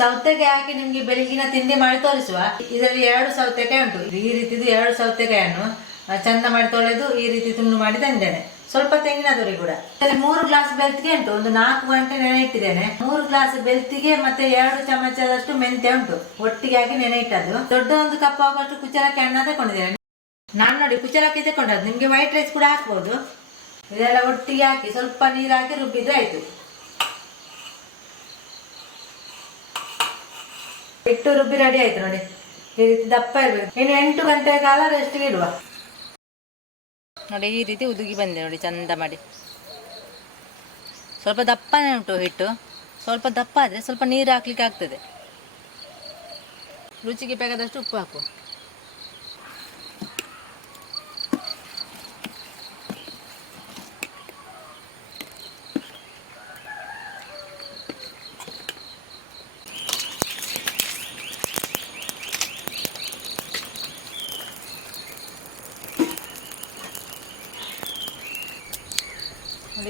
ಸೌತೆಕಾಯಿ ಹಾಕಿ ನಿಮ್ಗೆ ಬೆಳಗಿನ ತಿಂಡಿ ಮಾಡಿ ತೋರಿಸುವ. ಇದರಲ್ಲಿ 2 ಸೌತೆಕಾಯಿ ಉಂಟು. ಈ ರೀತಿದು 2 ಸೌತೆಕಾಯಿಯನ್ನು ಚಂದ ಮಾಡಿ ತೊಳೆದು ಈ ರೀತಿ ತುಂಡು ಮಾಡಿ ತಂದಿದ್ದೇನೆ. ಸ್ವಲ್ಪ ತೆಂಗಿನ ತುರಿ ಕೂಡ. 3 ಗ್ಲಾಸ್ ಬೆಳ್ತಿಗೆ ಉಂಟು. ಒಂದು 4 ಗಂಟೆ ನೆನೆ ಇಟ್ಟಿದ್ದೇನೆ. 3 ಗ್ಲಾಸ್ ಬೆಳ್ತಿಗೆ ಮತ್ತೆ 2 ಚಮಚದಷ್ಟು ಮೆಂತ್ಯ ಉಂಟು. ಒಟ್ಟಿಗೆ ಹಾಕಿ ನೆನೆ ಇಟ್ಟದ್ದು. ದೊಡ್ಡ ಒಂದು ಕಪ್ ಆಗುವಷ್ಟು ಕುಚ್ಚಲಕ್ಕಿ ಅನ್ನ ತಗೊಂಡಿದ್ದೇನೆ. ನಾನು ನೋಡಿ ಕುಚ್ಚಲಕ್ಕಿ ತಗೊಂಡದ್ದು. ನಿಮ್ಗೆ ವೈಟ್ ರೈಸ್ ಕೂಡ ಹಾಕ್ಬೋದು. ಇದೆಲ್ಲ ಒಟ್ಟಿಗೆ ಹಾಕಿ ಸ್ವಲ್ಪ ನೀರು ಹಾಕಿ ರುಬ್ಬಿದ್ರೆ ಆಯ್ತು. ಹಿಟ್ಟು ರುಬ್ಬಿ ರೆಡಿ ಆಯ್ತು ನೋಡಿ. ಈ ರೀತಿ ದಪ್ಪ ಇರ್ಬೇಕು. ಇನ್ನು 8 ಗಂಟೆ ಕಾಲ ರೆಸ್ಟ್ಗೆ ಇಡುವ. ನೋಡಿ ಈ ರೀತಿ ಉದುಗಿ ಬಂದೆ ನೋಡಿ ಚಂದ ಮಾಡಿ. ಸ್ವಲ್ಪ ದಪ್ಪನೇ ಉಂಟು ಹಿಟ್ಟು. ಸ್ವಲ್ಪ ದಪ್ಪ ಆದರೆ ಸ್ವಲ್ಪ ನೀರು ಹಾಕ್ಲಿಕ್ಕೆ ಆಗ್ತದೆ. ರುಚಿಗೆ ಬೇಕಾದಷ್ಟು ಉಪ್ಪು ಹಾಕು.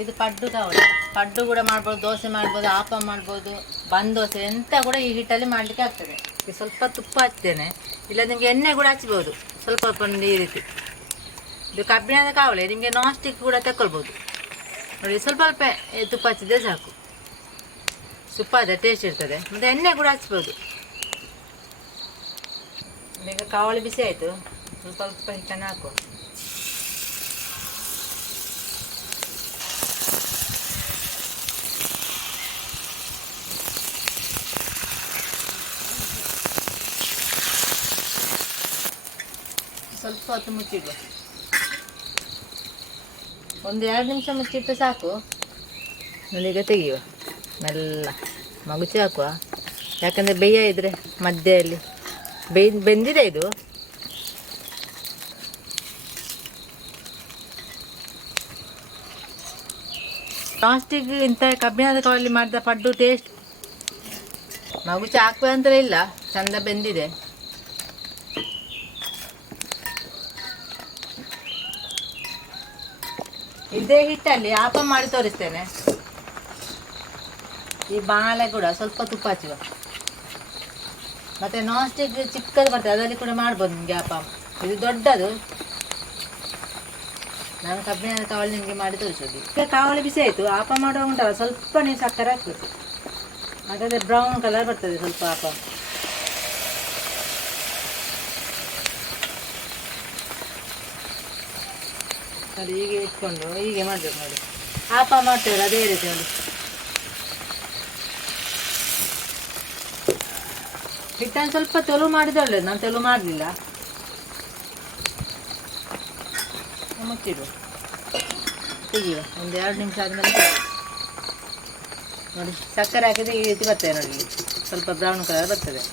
ಇದು ಪಡ್ಡು ತಗೊಳ್ಳಿ. ಪಡ್ಡು ಕೂಡ ಮಾಡ್ಬೋದು, ದೋಸೆ ಮಾಡ್ಬೋದು, ಆಪ ಮಾಡ್ಬೋದು, ಬಂದ್ ದೋಸೆ ಎಂತ ಕೂಡ ಈ ಹಿಟ್ಟಲ್ಲಿ ಮಾಡಲಿಕ್ಕೆ ಆಗ್ತದೆ. ಸ್ವಲ್ಪ ತುಪ್ಪ ಹಚ್ತೇನೆ, ಇಲ್ಲ ನಿಮಗೆ ಎಣ್ಣೆ ಕೂಡ ಹಚ್ಬೋದು. ಸ್ವಲ್ಪ ಈ ರೀತಿ. ಇದು ಕಬ್ಬಿಣದ ಕಾವಲೆ, ನಿಮಗೆ ನಾನ್ ಸ್ಟಿಕ್ ಕೂಡ ತಗೊಳ್ಬೋದು. ನೋಡಿ ಸ್ವಲ್ಪ ತುಪ್ಪ ಹಚ್ಚಿದ್ರೆ ಸಾಕು. ತುಪ್ಪ ಅದೇ ಟೇಸ್ಟ್ ಇರ್ತದೆ. ಮತ್ತು ಎಣ್ಣೆ ಕೂಡ ಹಚ್ಬೋದು. ಈಗ ಕಾವಲಿ ಬಿಸಿ ಆಯಿತು. ಸ್ವಲ್ಪ ಹಿಟ್ಟನ್ನು ಹಾಕುವ. ಸ್ವಲ್ಪ ಹೊತ್ತು ಮುಚ್ಚಿಡುವ. ಒಂದು 2 ನಿಮಿಷ ಮುಚ್ಚಿಟ್ಟು ಸಾಕು. ಈಗ ತೆಗೆಯುವ. ಮೆಲ್ಲ ಮಗುಚಿ ಹಾಕುವ. ಯಾಕಂದರೆ ಬೇಯ ಇದ್ರೆ ಮಧ್ಯೆಯಲ್ಲಿ ಬೆಂದಿದೆ ಇದು. ನಾಸ್ಟಿಕ್ ಇಂಥ ಕಬ್ಬಿಣದ ಕಾವಲಿ ಮಾಡಿದ ಪಡ್ಡು ಟೇಸ್ಟ್. ಮಗುಚಿ ಹಾಕುವ ಅಂತಲೇ ಇಲ್ಲ, ಚಂದ ಬೆಂದಿದೆ. ಇದೇ ಹಿಟ್ಟಲ್ಲಿ ಆಪ ಮಾಡಿ ತೋರಿಸ್ತೇನೆ. ಈ ಬಾಣಲೆ ಕೂಡ ಸ್ವಲ್ಪ ತುಪ್ಪ ಹಚ್ಚುವ. ಮತ್ತೆ ನಾನ್ ಸ್ಟಿಕ್ ಚಿಕ್ಕದು ಬರ್ತದೆ, ಅದರಲ್ಲಿ ಕೂಡ ಮಾಡ್ಬೋದು ನಿಮಗೆ ಆಪ. ಇದು ದೊಡ್ಡದು. ನಾನು ಕಬ್ಬಿಣದ ಕಾವಲಿ ನಿಮಗೆ ಮಾಡಿ ತೋರಿಸೋದು. ಈಗ ಕಾವಲಿ ಬಿಸಿ ಆಯಿತು. ಆಪ ಮಾಡುವ ಉಂಟಲ್ಲ, ಸ್ವಲ್ಪ ನೀವು ಸಕ್ಕರೆ ಹಾಕ್ಬೇಕು. ಹಾಗಾದರೆ ಬ್ರೌನ್ ಕಲರ್ ಬರ್ತದೆ ಸ್ವಲ್ಪ ಆಪ. ನೋಡಿ ಹೀಗೆ ಇಟ್ಕೊಂಡು ಹೀಗೆ ಮಾಡಬೇಕು ನೋಡಿ. ಆಪ ಮಾಡ್ತೇವೆ ಅದೇ ರೀತಿ ನೋಡಿ. ಹಿಟ್ಟನ್ನು ಸ್ವಲ್ಪ ತೆಳು ಮಾಡಿದ ಒಳ್ಳೇದು. ನಾನು ತೆಳು ಮಾಡಲಿಲ್ಲ. ಮುಚ್ಚಿಡುವ. ತೆಗಿಯುವ. ಒಂದು 2 ನಿಮಿಷ ಆದಮೇಲೆ ನೋಡಿ ಸಕ್ಕರೆ ಹಾಕಿದ್ರೆ ಈ ರೀತಿ ಬರ್ತದೆ ನೋಡಿ. ಸ್ವಲ್ಪ ಬ್ರೌನ್ ಕಲರ್ ಬರ್ತದೆ.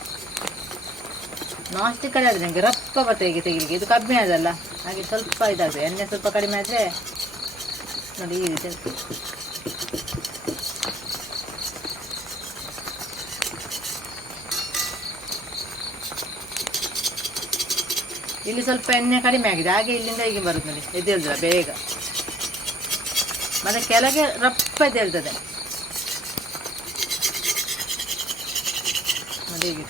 ನಾನ್ ಸ್ಟಿಕ್ ಕಡೆ ಆದರೆ ನನಗೆ ರಪ್ಪ ಬರ್ತದೆ ಹೀಗೆ ತೆಗಿಲಿಕ್ಕೆ. ಇದು ಕಬ್ಬಿಣದಲ್ಲ, ಹಾಗೆ ಸ್ವಲ್ಪ ಇದಾಗ್ತದೆ. ಎಣ್ಣೆ ಸ್ವಲ್ಪ ಕಡಿಮೆ ಆದರೆ ನೋಡಿ ಈ ರೀತಿ. ಇಲ್ಲಿ ಸ್ವಲ್ಪ ಎಣ್ಣೆ ಕಡಿಮೆ ಆಗಿದೆ, ಹಾಗೆ ಇಲ್ಲಿಂದ ಹೀಗೆ ಬರುತ್ತೆ ನೋಡಿ. ಎದ್ದೇಳ್ತದೆ ಬೇಗ. ಮತ್ತು ಕೆಳಗೆ ರಪ್ಪ ಎದ್ದೇಳ್ತದೆ ನೋಡಿ. ಹೀಗೆ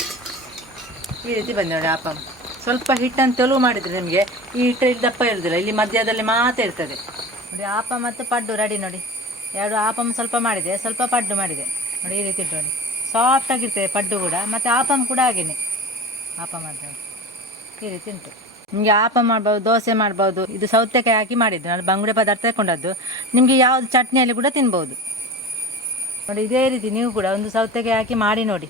ಈ ರೀತಿ ಬಂದೆ ನೋಡಿ ಆಪ. ಸ್ವಲ್ಪ ಹಿಟ್ಟನ್ನು ತೆಳು ಮಾಡಿದರೆ ನಿಮಗೆ ಈ ಹಿಟ್ಟಲ್ಲಿ ದಪ್ಪ ಇರೋದಿಲ್ಲ, ಇಲ್ಲಿ ಮಧ್ಯದಲ್ಲಿ ಮಾತ್ರ ಇರ್ತದೆ ನೋಡಿ. ಆಪ ಮತ್ತು ಪಡ್ಡು ರೆಡಿ ನೋಡಿ. 2 ಆಪಮ್ ಸ್ವಲ್ಪ ಮಾಡಿದೆ, ಸ್ವಲ್ಪ ಪಡ್ಡು ಮಾಡಿದೆ ನೋಡಿ. ಈ ರೀತಿ ಉಂಟು ನೋಡಿ. ಸಾಫ್ಟಾಗಿರ್ತದೆ ಪಡ್ಡು ಕೂಡ, ಮತ್ತು ಆಪಮ್ ಕೂಡ ಹಾಗೇನೆ. ಆಪ ಮಾಡ್ತಾರೆ ಈ ರೀತಿ ಉಂಟು. ನಿಮಗೆ ಆಪ ಮಾಡ್ಬೋದು, ದೋಸೆ ಮಾಡ್ಬೋದು. ಇದು ಸೌತೆಕಾಯಿ ಹಾಕಿ ಮಾಡಿದ್ದು ನಾನು ಬಂಗುಡೆ ಪದಾರ್ಥ ತಗೊಂಡದ್ದು. ನಿಮಗೆ ಯಾವುದು ಚಟ್ನಿಯಲ್ಲಿ ಕೂಡ ತಿನ್ಬೋದು ನೋಡಿ. ಇದೇ ರೀತಿ ನೀವು ಕೂಡ ಒಂದು ಸೌತೆಕಾಯಿ ಹಾಕಿ ಮಾಡಿ ನೋಡಿ.